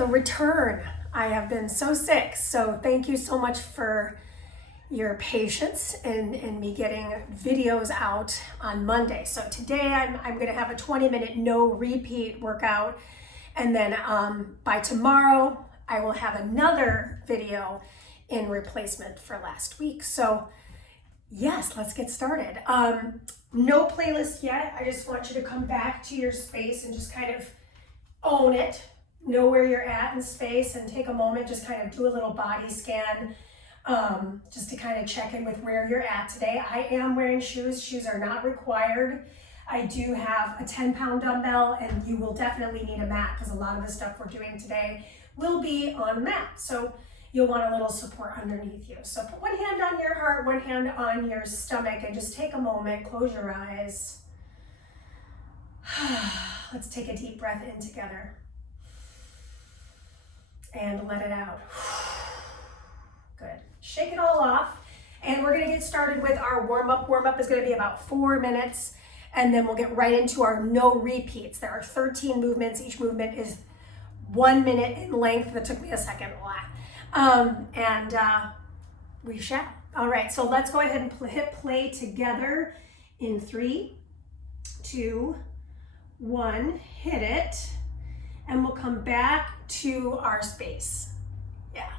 the return. I have been so sick, so thank you so much for your patience in me getting videos out on Monday. So today I'm gonna have a 20-minute no repeat workout, and then by tomorrow I will have another video in replacement for last week. So yes, let's get started. No playlist yet. I just want you to come back to your space and just kind of own it. Know where you're at in space and take a moment, just kind of do a little body scan, just to kind of check in with where you're at today. I am wearing shoes. Shoes are not required. I do have a 10-pound dumbbell, and you will definitely need a mat because a lot of the stuff we're doing today will be on a mat. So you'll want a little support underneath you. So put one hand on your heart, one hand on your stomach, and just take a moment, close your eyes. Let's take a deep breath in together and let it out. Good. Shake it all off, and we're gonna get started with our warm-up. Warm-up is gonna be about 4 minutes, and then we'll get right into our no repeats. There are 13 movements. Each movement is 1 minute in length. That took me a second. We shall. All right, so let's go ahead and hit play together in 3, 2, 1. Hit it, and we'll come back to our space. Yeah.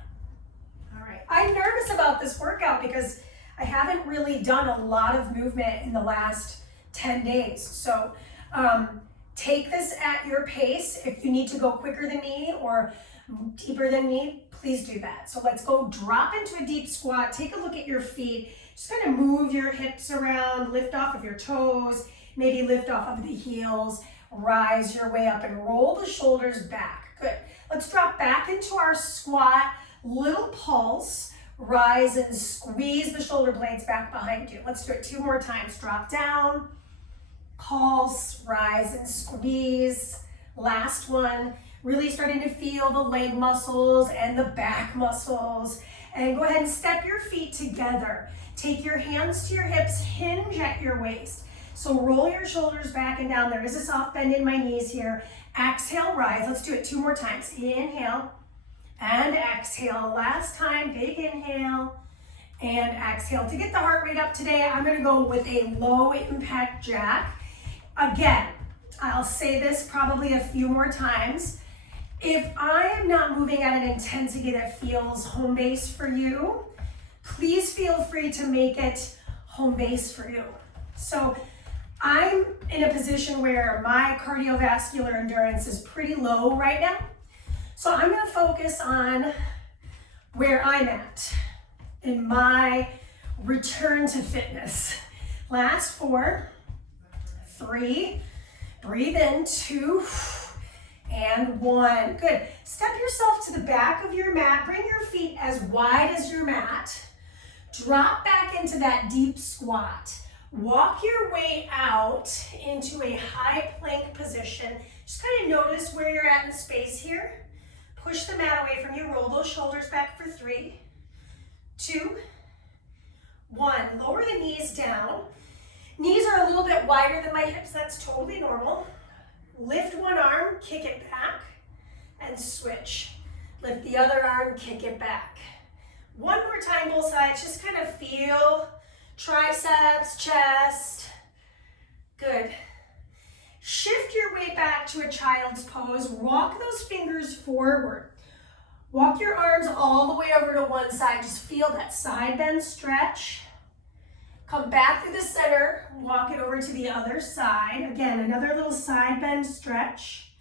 All right. I'm nervous about this workout because I haven't really done a lot of movement in the last 10 days. So take this at your pace. If you need to go quicker than me or deeper than me, please do that. So let's go drop into a deep squat. Take a look at your feet. Just kind of move your hips around, lift off of your toes, maybe lift off of the heels, rise your way up and roll the shoulders back. Good. Let's drop back into our squat, little pulse, rise and squeeze the shoulder blades back behind you. Let's do it 2 more times. Drop down, pulse, rise and squeeze. Last one. Really starting to feel the leg muscles and the back muscles. And go ahead and step your feet together. Take your hands to your hips, hinge at your waist. So roll your shoulders back and down. There is a soft bend in my knees here. Exhale, rise. Let's do it 2 more times. Inhale and exhale. Last time, big inhale and exhale. To get the heart rate up today, I'm gonna go with a low impact jack. Again, I'll say this probably a few more times. If I am not moving at an intensity that feels home base for you, please feel free to make it home base for you. So I'm in a position where my cardiovascular endurance is pretty low right now. So I'm gonna focus on where I'm at in my return to fitness. Last 4, 3, breathe in, 2, and 1. Good. Step yourself to the back of your mat. Bring your feet as wide as your mat. Drop back into that deep squat. Walk your way out into a high plank position. Just kind of notice where you're at in space here. Push the mat away from you. Roll those shoulders back for 3, 2, 1. Lower the knees down. Knees are a little bit wider than my hips. That's totally normal. Lift one arm, kick it back, and switch. Lift the other arm, kick it back. 1 more time, both sides. Just kind of feel triceps, chest. Good. Shift your way back to a child's pose. Walk those fingers forward. Walk your arms all the way over to one side. Just feel that side bend stretch. Come back through the center, walk it over to the other side. Again, another little side bend stretch.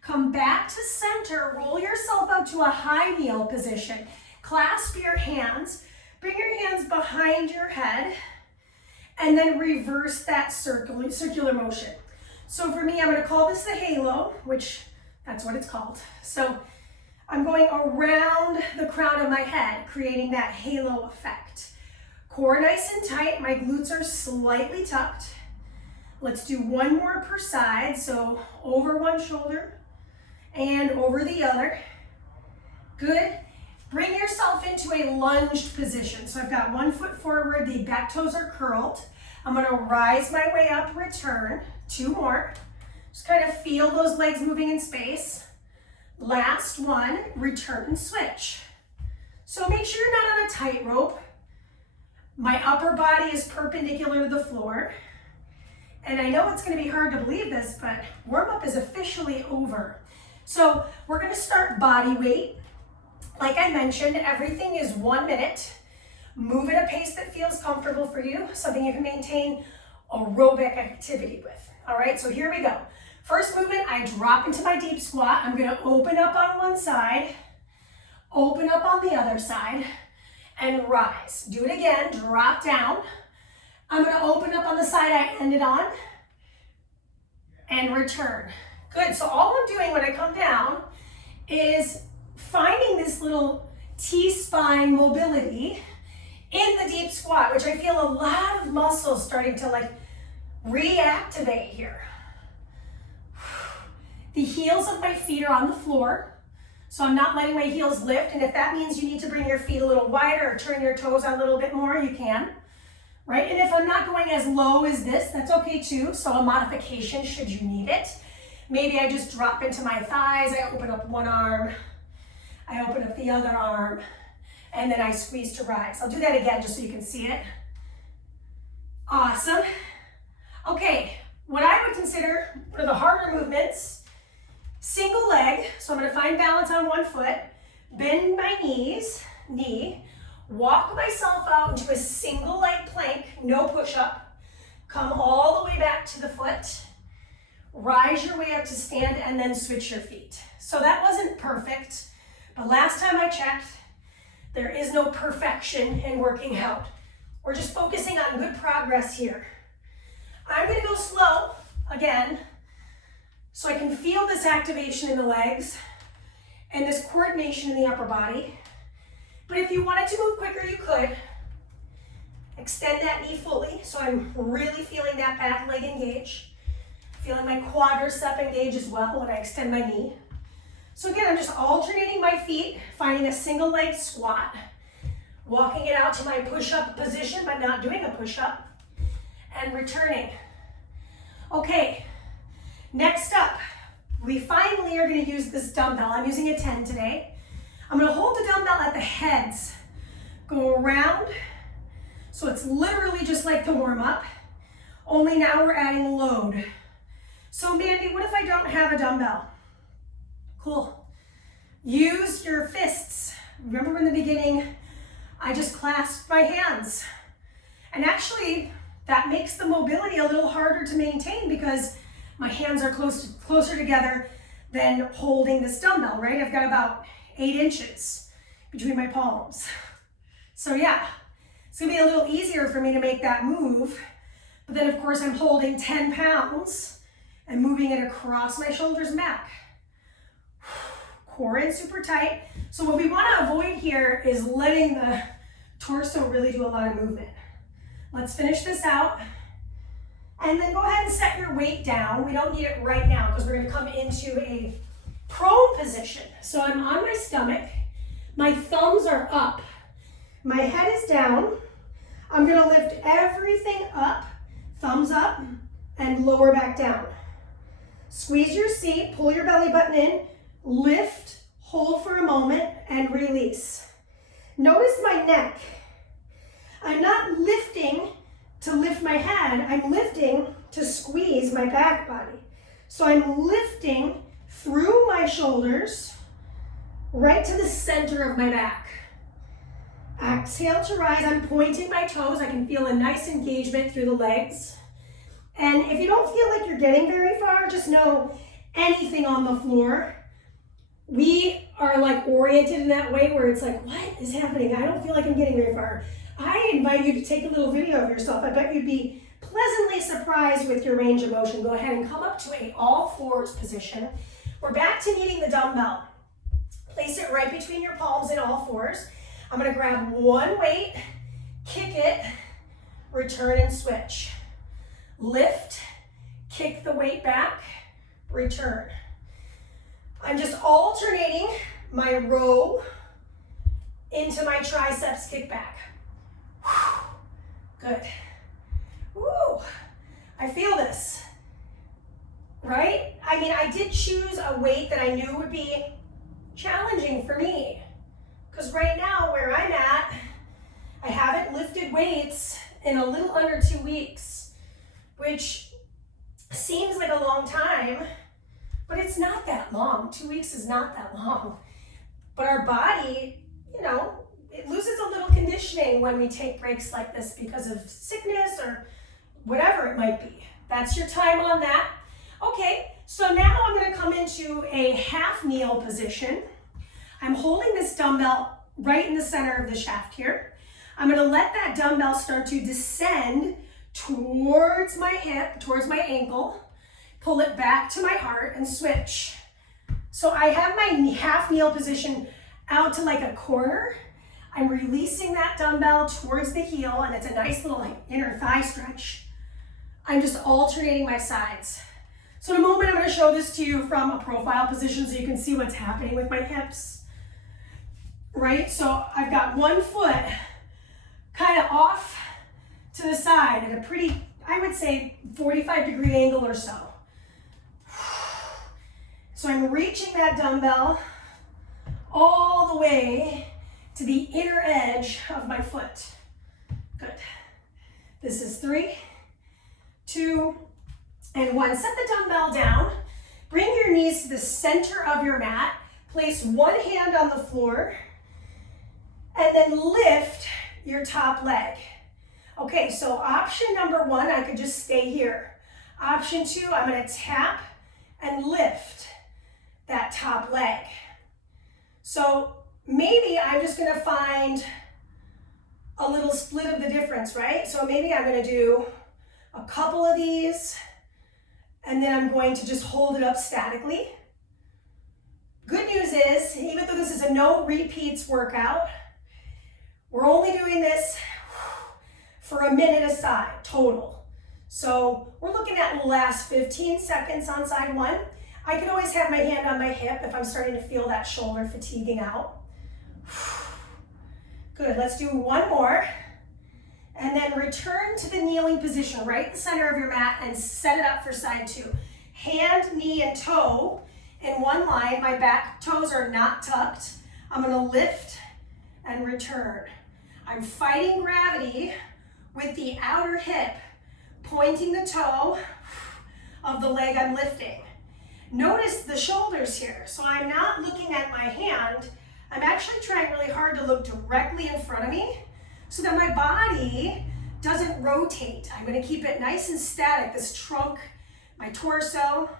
Come back to center, roll yourself up to a high kneel position. Clasp your hands, bring your hands behind your head, and then reverse that circular motion. So for me, I'm gonna call this the halo, which that's what it's called. So I'm going around the crown of my head, creating that halo effect. Core nice and tight, my glutes are slightly tucked. Let's do 1 more per side. So over one shoulder and over the other. Good. Bring yourself into a lunged position. So I've got 1 foot forward, the back toes are curled. I'm gonna rise my way up, return. 2 more. Just kind of feel those legs moving in space. Last one, return and switch. So make sure you're not on a tightrope. My upper body is perpendicular to the floor. And I know it's going to be hard to believe this, but warm-up is officially over. So we're going to start body weight. Like I mentioned, everything is 1 minute. Move at a pace that feels comfortable for you, something you can maintain aerobic activity with. All right, so here we go. First movement, I drop into my deep squat. I'm gonna open up on one side, open up on the other side, and rise. Do it again, drop down. I'm gonna open up on the side I ended on, and return. Good, so all I'm doing when I come down is finding this little T-spine mobility in the deep squat, which I feel a lot of muscles starting to like reactivate here. The heels of my feet are on the floor, so I'm not letting my heels lift, and if that means you need to bring your feet a little wider or turn your toes out a little bit more, you can, right? And if I'm not going as low as this, that's okay too, so a modification should you need it. Maybe I just drop into my thighs, I open up one arm, I open up the other arm, and then I squeeze to rise. I'll do that again just so you can see it. Awesome. Okay, what I would consider one of the harder movements, single leg. So I'm gonna find balance on one foot, bend my knee, walk myself out into a single leg plank, no push up, come all the way back to the foot, rise your way up to stand, and then switch your feet. So that wasn't perfect, but last time I checked, there is no perfection in working out. We're just focusing on good progress here. I'm gonna go slow again, so I can feel this activation in the legs and this coordination in the upper body. But if you wanted to move quicker, you could. Extend that knee fully, so I'm really feeling that back leg engage. Feeling my quadricep engage as well when I extend my knee. So again, I'm just alternating my feet, finding a single leg squat, walking it out to my push-up position, but not doing a push-up, and returning. Okay, next up, we finally are gonna use this dumbbell. I'm using a 10 today. I'm gonna hold the dumbbell at the heads, go around, so it's literally just like the warm-up, only now we're adding load. So Mandy, what if I don't have a dumbbell? Cool. Use your fists. Remember in the beginning, I just clasped my hands. And actually, that makes the mobility a little harder to maintain because my hands are closer together than holding this dumbbell, right? I've got about 8 inches between my palms. So yeah, it's gonna be a little easier for me to make that move. But then of course I'm holding 10 pounds and moving it across my shoulders and back. Core in super tight. So what we want to avoid here is letting the torso really do a lot of movement. Let's finish this out. And then go ahead and set your weight down. We don't need it right now because we're going to come into a prone position. So I'm on my stomach. My thumbs are up. My head is down. I'm going to lift everything up, thumbs up, and lower back down. Squeeze your seat, pull your belly button in, lift, hold for a moment, and release. Notice my neck. I'm not lifting to lift my head, I'm lifting to squeeze my back body. So I'm lifting through my shoulders, right to the center of my back. Exhale to rise, I'm pointing my toes, I can feel a nice engagement through the legs. And if you don't feel like you're getting very far, just know anything on the floor, we are like oriented in that way where it's like, what is happening? I don't feel like I'm getting very far. I invite you to take a little video of yourself. I bet you'd be pleasantly surprised with your range of motion. Go ahead and come up to a all fours position. We're back to kneading the dumbbell. Place it right between your palms in all fours. I'm gonna grab one weight, kick it, return and switch. Lift, kick the weight back, return. I'm just alternating my row into my triceps kick back. Good. Woo. I feel this, right? I mean, I did choose a weight that I knew would be challenging for me because right now where I'm at, I haven't lifted weights in a little under 2 weeks, which seems like a long time, but it's not that long. 2 weeks is not that long. But our body, you know, it loses a little conditioning when we take breaks like this because of sickness or whatever it might be. That's your time on that. Okay, so now I'm going to come into a half kneel position. I'm holding this dumbbell right in the center of the shaft here. I'm going to let that dumbbell start to descend towards my hip, towards my ankle, pull it back to my heart and switch. So I have my half kneel position out to like a corner. I'm releasing that dumbbell towards the heel and it's a nice little like inner thigh stretch. I'm just alternating my sides. So in a moment, I'm going to show this to you from a profile position so you can see what's happening with my hips. Right? So I've got one foot kind of off to the side at a pretty, I would say, 45-degree angle or so. So I'm reaching that dumbbell all the way to the inner edge of my foot. Good. This is 3, 2, and 1. Set the dumbbell down. Bring your knees to the center of your mat. Place one hand on the floor and then lift your top leg. Okay, so option number 1, I could just stay here. Option 2, I'm going to tap and lift that top leg. So maybe I'm just going to find a little split of the difference, right? So maybe I'm going to do a couple of these and then I'm going to just hold it up statically. Good news is, even though this is a no repeats workout, we're only doing this for a minute aside, total. So we're looking at the last 15 seconds on side 1. I can always have my hand on my hip if I'm starting to feel that shoulder fatiguing out. Good, let's do one more. And then return to the kneeling position, right in the center of your mat, and set it up for side 2. Hand, knee, and toe in one line. My back toes are not tucked. I'm gonna lift and return. I'm fighting gravity with the outer hip, pointing the toe of the leg I'm lifting. Notice the shoulders here. So I'm not looking at my hand. I'm actually trying really hard to look directly in front of me so that my body doesn't rotate. I'm gonna keep it nice and static. This trunk, my torso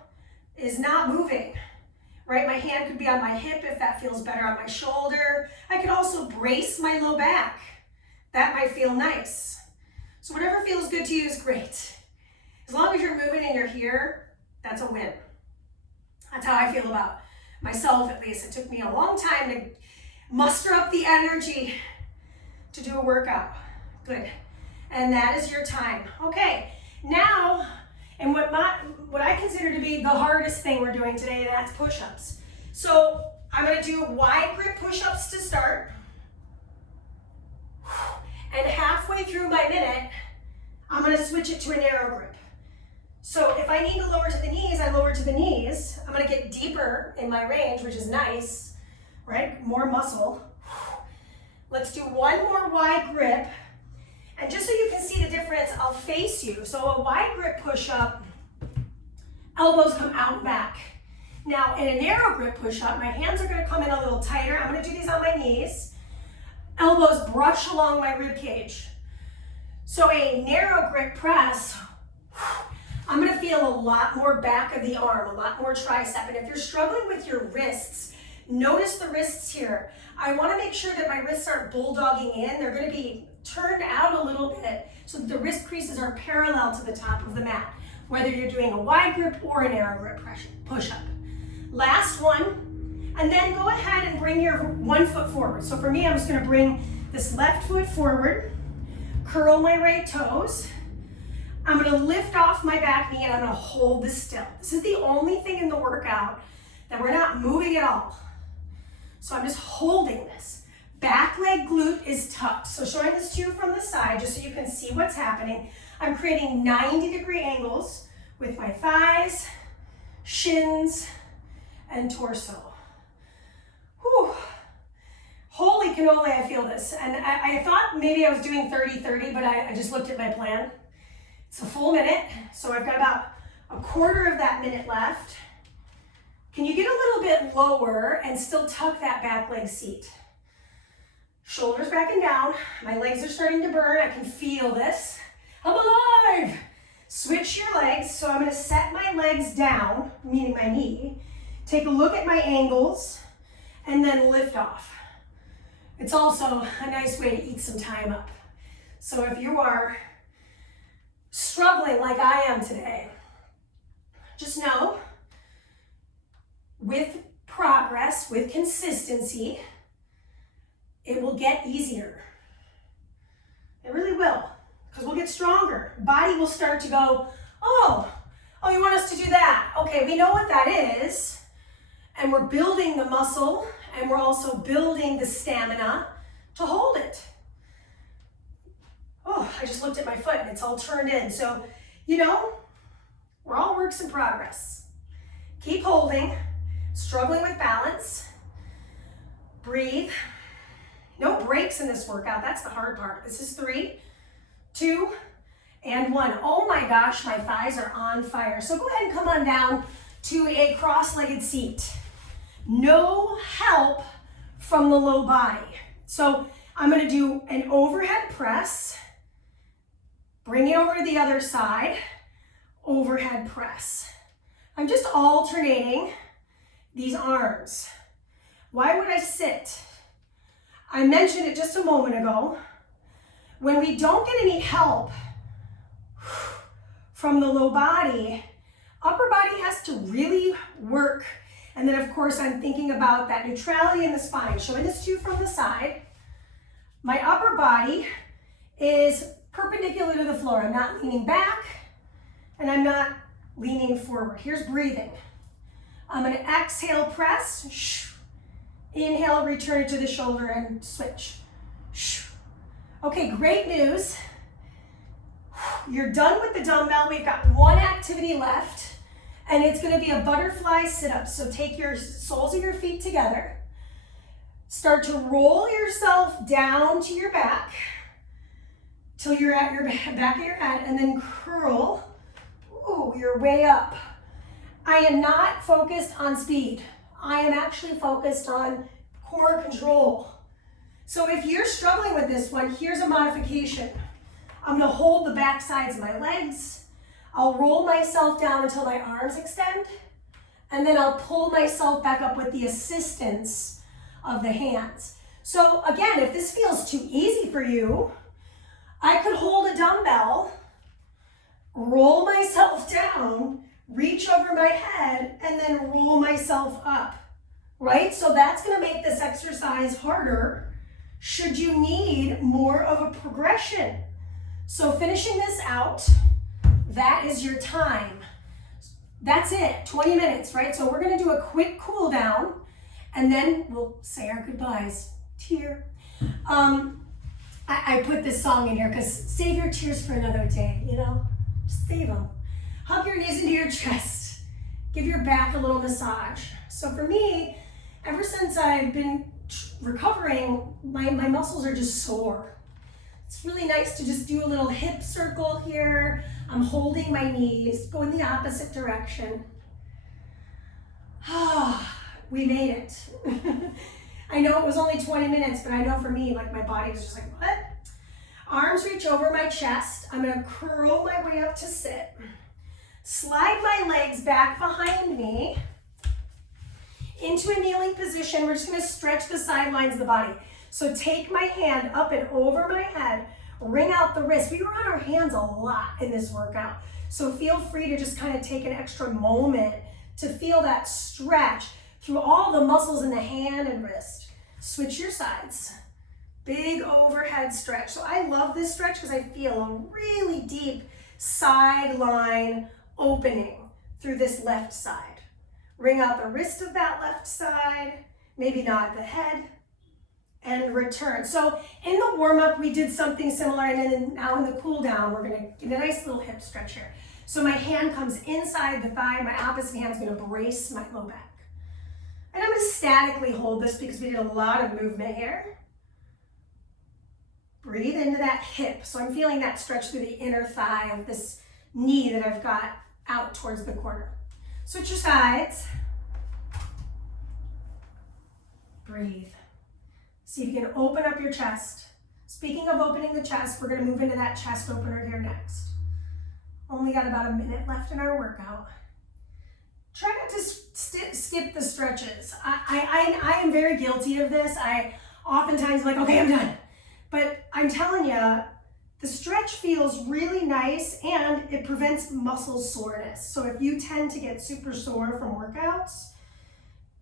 is not moving, right? My hand could be on my hip if that feels better, on my shoulder. I could also brace my low back. That might feel nice. So whatever feels good to you is great. As long as you're moving and you're here, that's a win. That's how I feel about myself, at least. It took me a long time to muster up the energy to do a workout. Good. And that is your time. Okay, now, and what I consider to be the hardest thing we're doing today, that's push-ups. So I'm gonna do wide grip push-ups to start. And halfway through my minute, I'm gonna switch it to a narrow grip. So if I need to lower to the knees, I lower to the knees. I'm gonna get deeper in my range, which is nice, right? More muscle. Let's do one more wide grip. And just so you can see the difference, I'll face you. So a wide grip push-up, elbows come out and back. Now in a narrow grip push-up, my hands are gonna come in a little tighter. I'm gonna do these on my knees. Elbows brush along my rib cage. So a narrow grip press, I'm gonna feel a lot more back of the arm, a lot more tricep. And if you're struggling with your wrists, notice the wrists here. I wanna make sure that my wrists aren't bulldogging in. They're gonna be turned out a little bit so that the wrist creases are parallel to the top of the mat, whether you're doing a wide grip or a narrow grip push-up. Last one. And then go ahead and bring your one foot forward. So for me, I'm just gonna bring this left foot forward, curl my right toes. I'm gonna lift off my back knee and I'm gonna hold this still. This is the only thing in the workout that we're not moving at all. So I'm just holding this. Back leg glute is tucked. So showing this to you from the side, just so you can see what's happening. I'm creating 90-degree angles with my thighs, shins, and torso. cannoli, I feel this. And I thought maybe I was doing 30-30, but I just looked at my plan. It's a full minute, so I've got about a quarter of that minute left. Can you get a little bit lower and still tuck that back leg seat? Shoulders back and down. My legs are starting to burn. I can feel this. I'm alive. Switch your legs. So I'm going to set my legs down, meaning my knee. Take a look at my angles and then lift off. It's also a nice way to eat some time up. So if you are struggling like I am today, just know with progress, with consistency, it will get easier. It really will, because we'll get stronger. Body will start to go, oh, you want us to do that? Okay, we know what that is, and we're building the muscle, and we're also building the stamina to hold it. Oh, I just looked at my foot and it's all turned in. So, you know, we're all works in progress. Keep holding, struggling with balance. Breathe. No breaks in this workout. That's the hard part. This is 3, 2, and 1. Oh my gosh, my thighs are on fire. So go ahead and come on down to a cross-legged seat. No help from the low body. So I'm going to do an overhead press. Bring it over to the other side. Overhead press. I'm just alternating these arms. Why would I sit? I mentioned it just a moment ago. When we don't get any help from the low body, upper body has to really work. And then of course I'm thinking about that neutrality in the spine. Showing this to you from the side. My upper body is perpendicular to the floor. I'm not leaning back and I'm not leaning forward. Here's breathing. I'm going to exhale, press. Inhale, return it to the shoulder and switch. Okay, great news. You're done with the dumbbell. We've got one activity left, and it's going to be a butterfly sit-up. So take your soles of your feet together. Start to roll yourself down to your back till you're at your back of your head, and then curl your way up. I am not focused on speed. I am actually focused on core control. So if you're struggling with this one, here's a modification. I'm going to hold the back sides of my legs. I'll roll myself down until my arms extend, and then I'll pull myself back up with the assistance of the hands. So again, if this feels too easy for you, I could hold a dumbbell, roll myself down, reach over my head, and then roll myself up, right? So that's going to make this exercise harder should you need more of a progression. So finishing this out, that is your time. That's it, 20 minutes, right? So we're going to do a quick cool down, and then we'll say our goodbyes. Tear. I put this song in here because save your tears for another day, you know? Just save them. Hug your knees into your chest. Give your back a little massage. So for me, ever since I've been recovering, my muscles are just sore. It's really nice to just do a little hip circle here. I'm holding my knees, go in the opposite direction. We made it. I know it was only 20 minutes, but I know for me, like my body was just like, what? Arms reach over my chest. I'm gonna curl my way up to sit. Slide my legs back behind me into a kneeling position. We're just gonna stretch the sidelines of the body. So take my hand up and over my head, wring out the wrist. We were on our hands a lot in this workout. So feel free to just kind of take an extra moment to feel that stretch through all the muscles in the hand and wrist. Switch your sides. Big overhead stretch. So I love this stretch because I feel a really deep sideline opening through this left side. Wring out the wrist of that left side, maybe nod the head, and return. So in the warm-up, we did something similar, and then now in the cool down, we're gonna get a nice little hip stretch here. So my hand comes inside the thigh, my opposite hand's gonna brace my low back. And I'm gonna statically hold this because we did a lot of movement here. Breathe into that hip. So I'm feeling that stretch through the inner thigh of this knee that I've got out towards the corner. Switch your sides. Breathe. See if you can open up your chest. Speaking of opening the chest, we're going to move into that chest opener here next. Only got about a minute left in our workout. Try not to skip the stretches. I am very guilty of this. I oftentimes am like, okay, I'm done. But I'm telling you, the stretch feels really nice and it prevents muscle soreness. So if you tend to get super sore from workouts,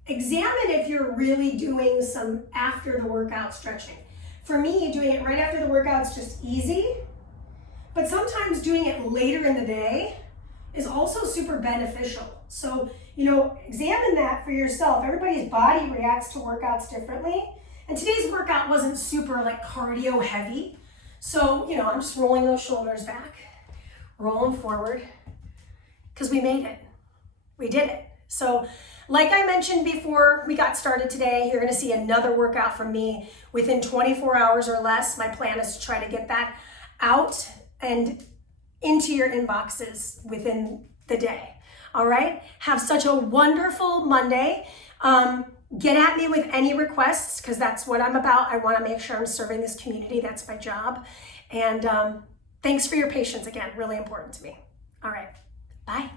examine if you're really doing some after the workout stretching. For me, doing it right after the workout's just easy, but sometimes doing it later in the day is also super beneficial. So, examine that for yourself. Everybody's body reacts to workouts differently. And today's workout wasn't super like cardio heavy. So, I'm just rolling those shoulders back, rolling forward, because we made it. We did it. So, like I mentioned before we got started today, you're going to see another workout from me within 24 hours or less. My plan is to try to get that out and into your inboxes within the day. All right? Have such a wonderful Monday. Get at me with any requests because that's what I'm about. I want to make sure I'm serving this community. That's my job. And thanks for your patience again. Really important to me. All right. Bye.